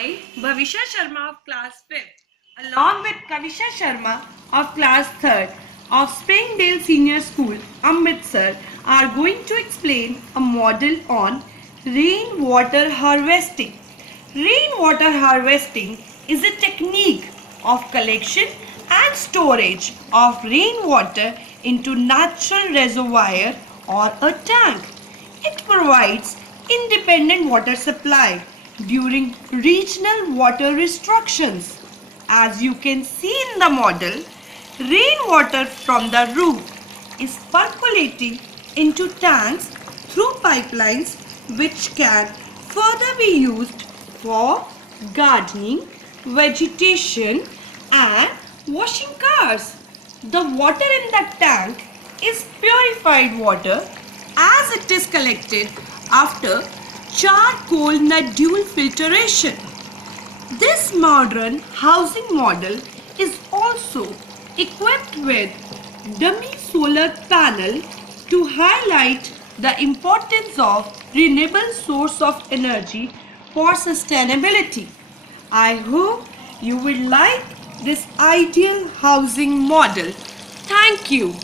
I, Bhavisha Sharma of class 5th, along with Kavisha Sharma of class 3rd of Springdale Senior School, Amritsar, are going to explain a model on rainwater harvesting. Rainwater harvesting is a technique of collection and storage of rainwater into natural reservoir or a tank. It provides independent water supply during regional water restrictions. As you can see in the model, rainwater from the roof is percolating into tanks through pipelines which can further be used for gardening, vegetation and washing cars. The water in the tank is purified water as it is collected after charcoal nodule filtration. This modern housing model is also equipped with dummy solar panel to highlight the importance of renewable source of energy for sustainability. I hope you will like this ideal housing model. Thank you.